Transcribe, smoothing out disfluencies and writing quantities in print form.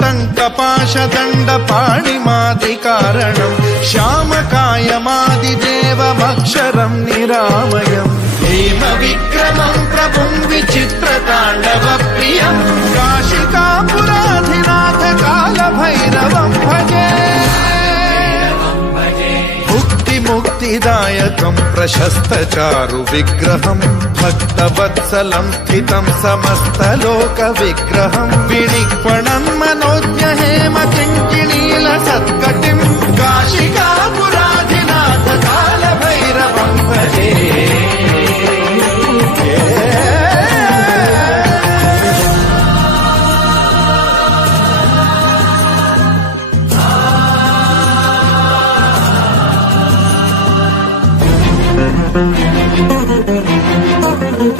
टङ्कपाशदण्डपाणिमादिकारणम् श्यामकायमादिदेवमक्षरम् निरामयम् हेमविक्रमम् प्रभुम् विचित्रताण्डवप्रियम् काशिकापुराधिनाथ कालभैरवम् भजे मुक्तिदायकम् प्रशस्तचारु विग्रहम् भक्तवत्सलम् स्थितम् समस्तलोकविग्रहम् विनिक्वणम् मनोज्ञ हेम किङ्किणील सत्कटिम् काशिकापुर